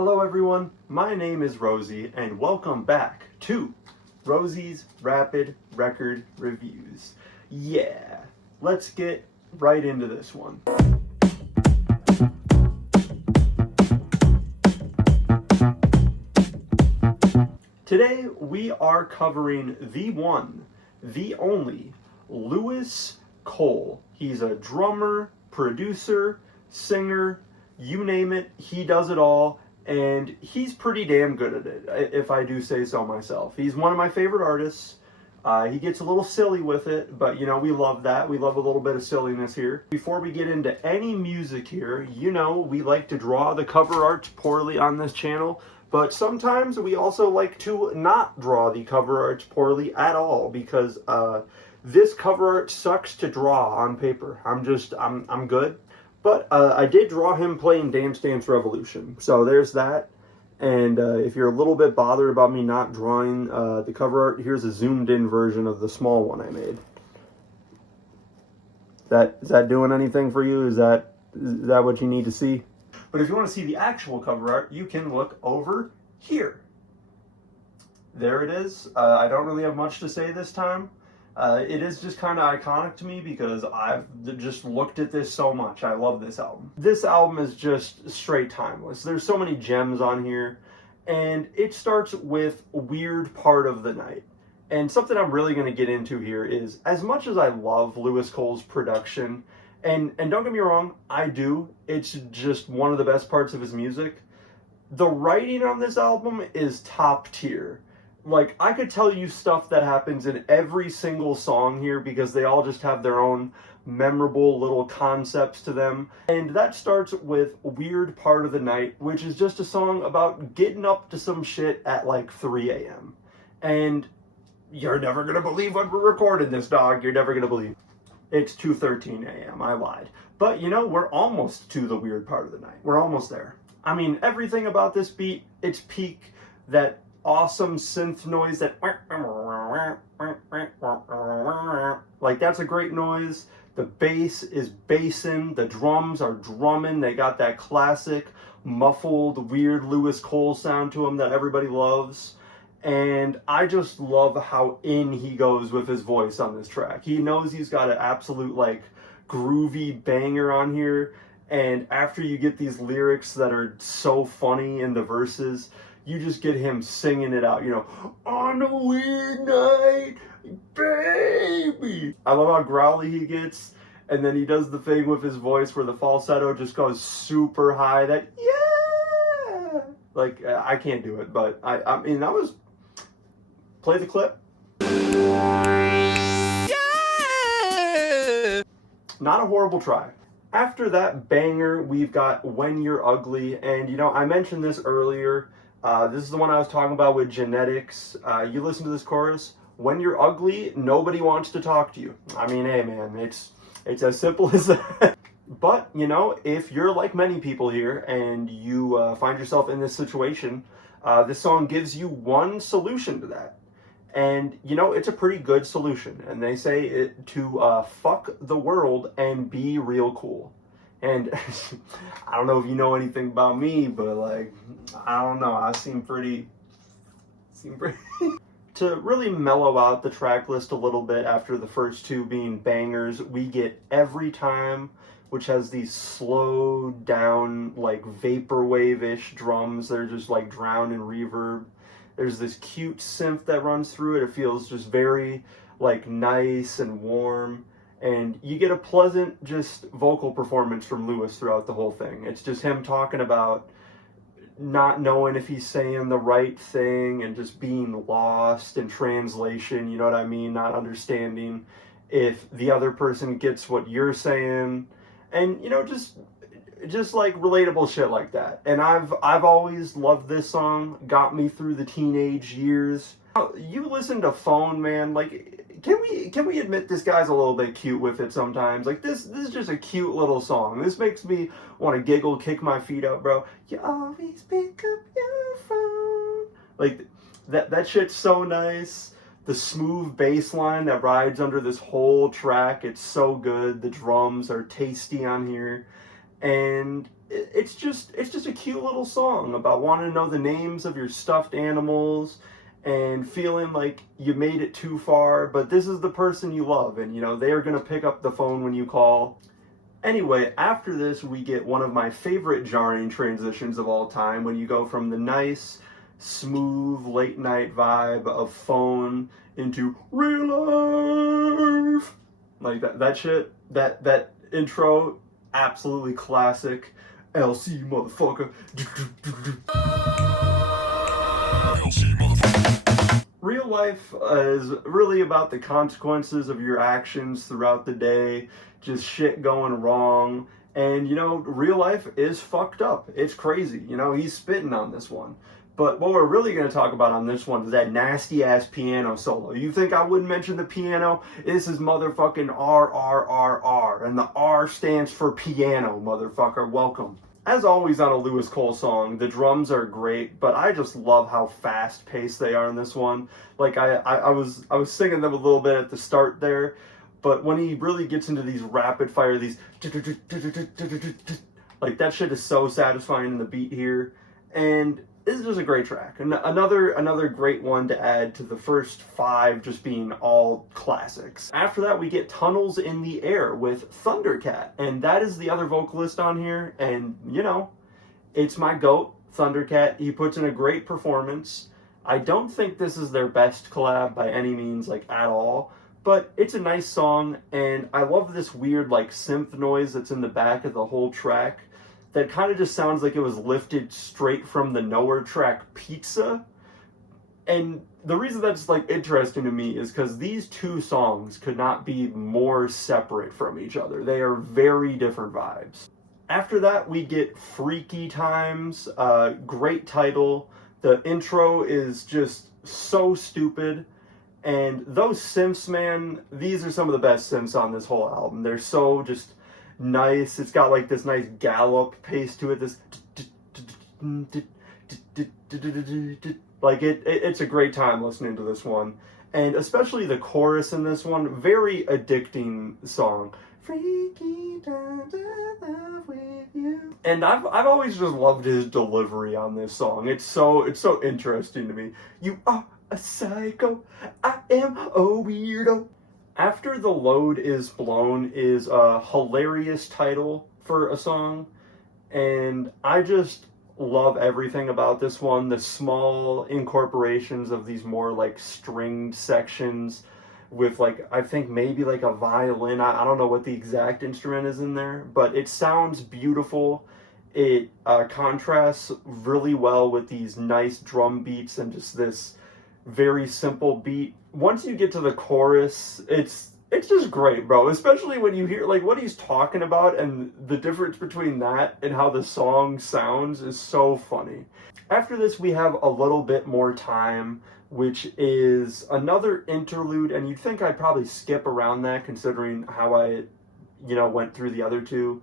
Hello everyone, my name is Rosie and welcome back to Rosie's Rapid Record Reviews. Yeah, let's get right into this one. Today we are covering the one, the only, Louis Cole. He's a drummer, producer, singer, you name it, he does it all. And he's pretty damn good at it, if I do say so myself. He's one of my favorite artists. He gets a little silly with it, but you know, we love that. We love a little bit of silliness here. Before we get into any music here, you know, we like to draw the cover art poorly on this channel, but sometimes we also like to not draw the cover art poorly at all, because this cover art sucks to draw on paper. I'm good. But I did draw him playing Dance Dance Revolution, so there's that. And if you're a little bit bothered about me not drawing the cover art, here's a zoomed-in version of the small one I made. Is that doing anything for you? Is that what you need to see? But if you want to see the actual cover art, you can look over here. There it is. I don't really have much to say this time. It is just kind of iconic to me because I've just looked at this so much. I love this album. This album is just straight timeless. There's so many gems on here, and it starts with Weird Part of the Night. And something I'm really going to get into here is, as much as I love Louis Cole's production, and don't get me wrong, I do. It's just one of the best parts of his music. The writing on this album is top tier. Like, I could tell you stuff that happens in every single song here because they all just have their own memorable little concepts to them. And that starts with Weird Part of the Night, which is just a song about getting up to some shit at like 3 a.m. And you're never gonna believe when we're recording this, dog. You're never gonna believe. It's 2:13 a.m. I lied. But you know, we're almost to the weird part of the night. We're almost there. I mean, everything about this beat, it's peak that awesome synth noise, that like, that's a great noise. The bass is bassing, the drums are drumming. They got that classic muffled weird Louis Cole sound to them that everybody loves. And I just love how in he goes with his voice on this track. He knows he's got an absolute like groovy banger on here, and after you get these lyrics that are so funny in the verses, you just get him singing it out, you know, on a weird night, baby. I love how growly he gets, and then he does the thing with his voice where the falsetto just goes super high, that, yeah! Like, I can't do it, but I mean, that was, play the clip. Yeah! Not a horrible try. After that banger, we've got When You're Ugly, and you know, I mentioned this earlier. This is the one I was talking about with genetics. You listen to this chorus, when you're ugly, nobody wants to talk to you. I mean, hey man, it's as simple as that. But, you know, if you're like many people here and you find yourself in this situation, this song gives you one solution to that. And, you know, it's a pretty good solution. And they say it to fuck the world and be real cool. And I don't know if you know anything about me, but like, I don't know, I seem pretty To really mellow out the track list a little bit after the first two being bangers, we get Every Time, which has these slow down, like vaporwave-ish drums. They're just like drowned in reverb. There's this cute synth that runs through it. It feels just very like nice and warm. And you get a pleasant, just vocal performance from Louis throughout the whole thing. It's just him talking about not knowing if he's saying the right thing and just being lost in translation, you know what I mean? Not understanding if the other person gets what you're saying. And, you know, just like relatable shit like that. And I've always loved this song. Got me through the teenage years. You listen to Phone, man, like, can we admit this guy's a little bit cute with it sometimes? Like, this is just a cute little song. This makes me want to giggle, kick my feet up, bro. You always pick up your phone. Like, that shit's so nice. The smooth bass line that rides under this whole track, it's so good. The drums are tasty on here. and it's just a cute little song about wanting to know the names of your stuffed animals and feeling like you made it too far, but this is the person you love, and you know they are going to pick up the phone when you call. Anyway, after this we get one of my favorite jarring transitions of all time, when you go from the nice smooth late night vibe of phone into real life. Like that shit, that intro, absolutely classic. LC motherfucker. LC motherfucker. Real life is really about the consequences of your actions throughout the day, just shit going wrong. And you know, real life is fucked up. It's crazy. You know, he's spitting on this one. But what we're really going to talk about on this one is that nasty ass piano solo. You think I wouldn't mention the piano? This is motherfucking RRRR, and the R stands for piano, motherfucker. Welcome. As always on a Lewis Cole song, the drums are great, but I just love how fast paced they are in this one. Like I was singing them a little bit at the start there, but when he really gets into these rapid fire, these like that shit is so satisfying in the beat here, and this is just a great track. And another great one to add to the first 5 just being all classics. After that, we get Tunnels in the Air with Thundercat. And that is the other vocalist on here. And, you know, it's my GOAT, Thundercat. He puts in a great performance. I don't think this is their best collab by any means, like, at all. But it's a nice song. And I love this weird, like, synth noise that's in the back of the whole track. That kind of just sounds like it was lifted straight from the Nowhere track Pizza. And the reason that's like interesting to me is because these two songs could not be more separate from each other. They are very different vibes. After that, we get Freaky Times, great title. The intro is just so stupid. And those synths, man, these are some of the best synths on this whole album. They're so just nice. It's got like this nice gallop pace to it. This like it's a great time listening to this one, and especially the chorus in this one. Very addicting song. Freaky times I love with you. And I've always just loved his delivery on this song. It's so interesting to me. You are a psycho. I am a weirdo. After the Load is Blown is a hilarious title for a song, and I just love everything about this one. The small incorporations of these more like stringed sections with like, I think maybe like a violin. I don't know what the exact instrument is in there, but it sounds beautiful. It contrasts really well with these nice drum beats and just this very simple beat. Once you get to the chorus, it's just great, bro. Especially when you hear like what he's talking about, and the difference between that and how the song sounds is so funny. After this, we have A Little Bit More Time, which is another interlude, and you'd think I'd probably skip around that considering how I, went through the other two.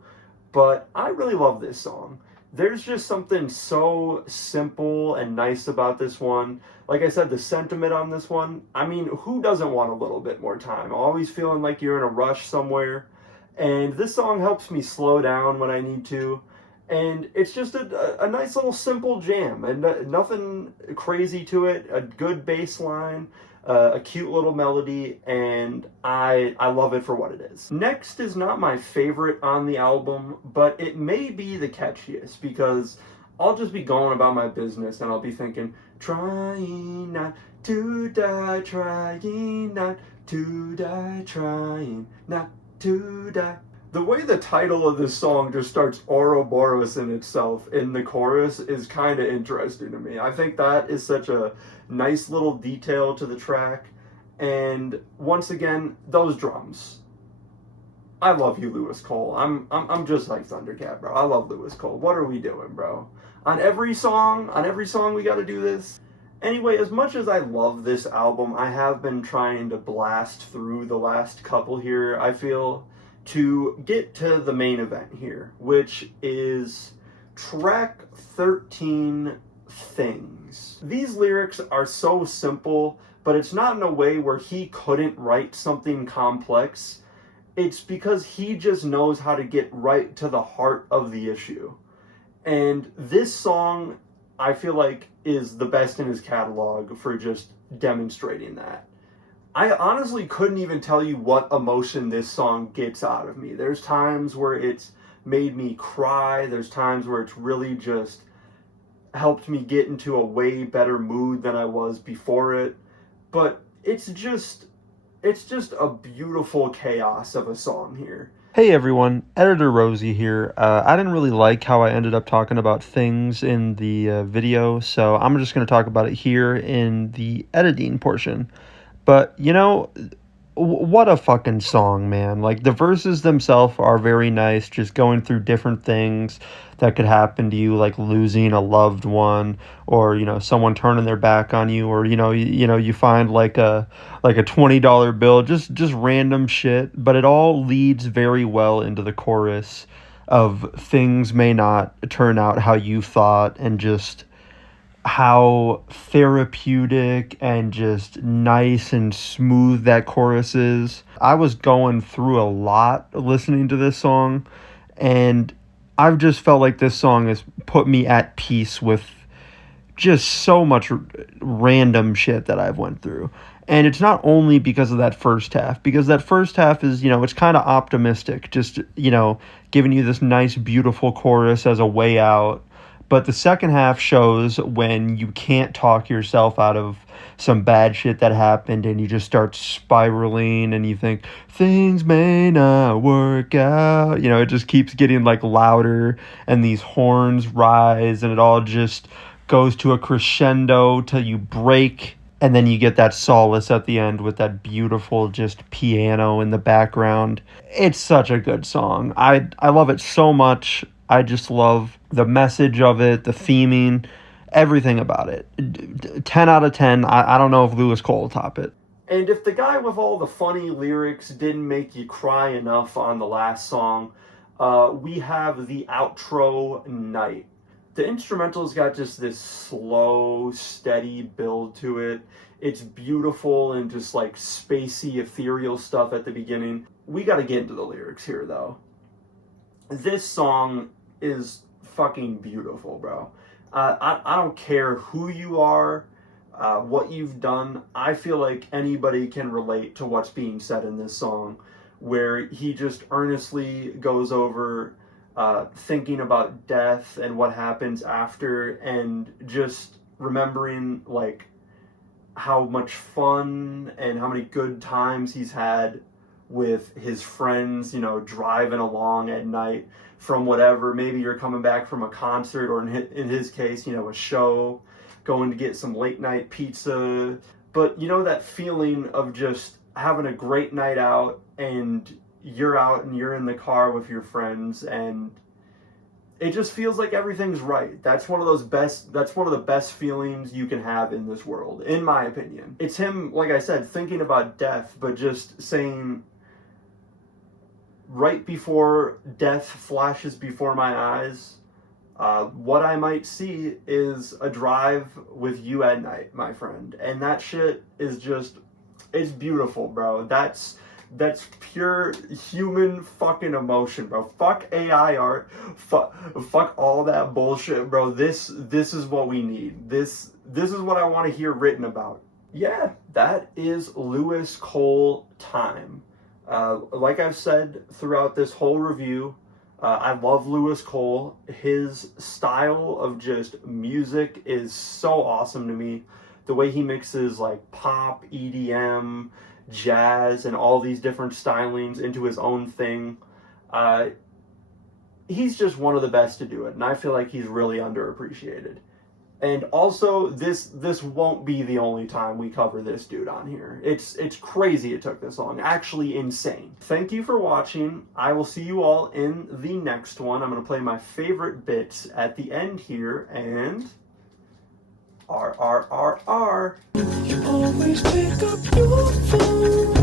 But I really love this song. There's just something so simple and nice about this one. Like I said, the sentiment on this one, I mean, who doesn't want a little bit more time? Always feeling like you're in a rush somewhere. And this song helps me slow down when I need to. And it's just a nice little simple jam, and nothing crazy to it. A good bass line, a cute little melody, and I love it for what it is. Next is not my favorite on the album, but it may be the catchiest, because I'll just be going about my business and I'll be thinking, trying not to die, trying not to die, trying not to die. The way the title of this song just starts Ouroboros in itself in the chorus is kind of interesting to me. I think that is such a nice little detail to the track. And once again, those drums. I love you, Lewis Cole. I'm just like Thundercat, bro. I love Lewis Cole. What are we doing, bro? On every song we got to do this. Anyway, as much as I love this album, I have been trying to blast through the last couple here, I feel, to get to the main event here, which is track 13, Things. These lyrics are so simple, but it's not in a way where he couldn't write something complex. it's because he just knows how to get right to the heart of the issue. And this song, I feel like, is the best in his catalog for just demonstrating that. I honestly couldn't even tell you what emotion this song gets out of me. There's times where it's made me cry. There's times where it's really just helped me get into a way better mood than I was before it. But it's just a beautiful chaos of a song here. Hey everyone, Editor Rosie here. I didn't really like how I ended up talking about things in the video, so I'm just going to talk about it here in the editing portion. But, you know, what a fucking song, man. Like, the verses themselves are very nice, just going through different things that could happen to you, like losing a loved one, or, you know, someone turning their back on you, or, you find like a $20 bill, just random shit. But it all leads very well into the chorus of things may not turn out how you thought, and just how therapeutic and just nice and smooth that chorus is. I was going through a lot listening to this song, and I've just felt like this song has put me at peace with just so much random shit that I've went through. And it's not only because of that first half, because that first half is, it's kind of optimistic, just, giving you this nice, beautiful chorus as a way out. But the second half shows when you can't talk yourself out of some bad shit that happened, and you just start spiraling, and you think things may not work out. It just keeps getting like louder, and these horns rise, and it all just goes to a crescendo till you break. And then you get that solace at the end with that beautiful just piano in the background. It's such a good song. I love it so much. I just love the message of it, the theming, everything about it. 10 out of 10. I don't know if Lewis Cole will top it. And if the guy with all the funny lyrics didn't make you cry enough on the last song, we have the outro, Night. The instrumental's got just this slow, steady build to it. It's beautiful and just like spacey, ethereal stuff at the beginning. We gotta get into the lyrics here, though. This song is fucking beautiful, bro. I don't care who you are, what you've done. I feel like anybody can relate to what's being said in this song, where he just earnestly goes over thinking about death and what happens after, and just remembering like how much fun and how many good times he's had with his friends, driving along at night from whatever. Maybe you're coming back from a concert, or in his case, a show, going to get some late night pizza. But that feeling of just having a great night out, and you're out and you're in the car with your friends, and it just feels like everything's right. That's one of the best feelings you can have in this world, in my opinion. It's him, like I said, thinking about death, but just saying, right before death flashes before my eyes, what I might see is a drive with you at night, my friend. And that shit is just, it's beautiful, bro. That's pure human fucking emotion, bro. Fuck AI art. Fuck all that bullshit, bro. This is what we need. This is what I want to hear written about. Yeah, that is Lewis Cole time. Like I've said throughout this whole review, I love Lewis Cole. His style of just music is so awesome to me. The way he mixes like pop, EDM, jazz, and all these different stylings into his own thing. He's just one of the best to do it, and I feel like he's really underappreciated. And also, this won't be the only time we cover this dude on here. It's crazy it took this long. Actually insane. Thank you for watching. I will see you all in the next one. I'm going to play my favorite bits at the end here, and RRRR. You always pick up your phone.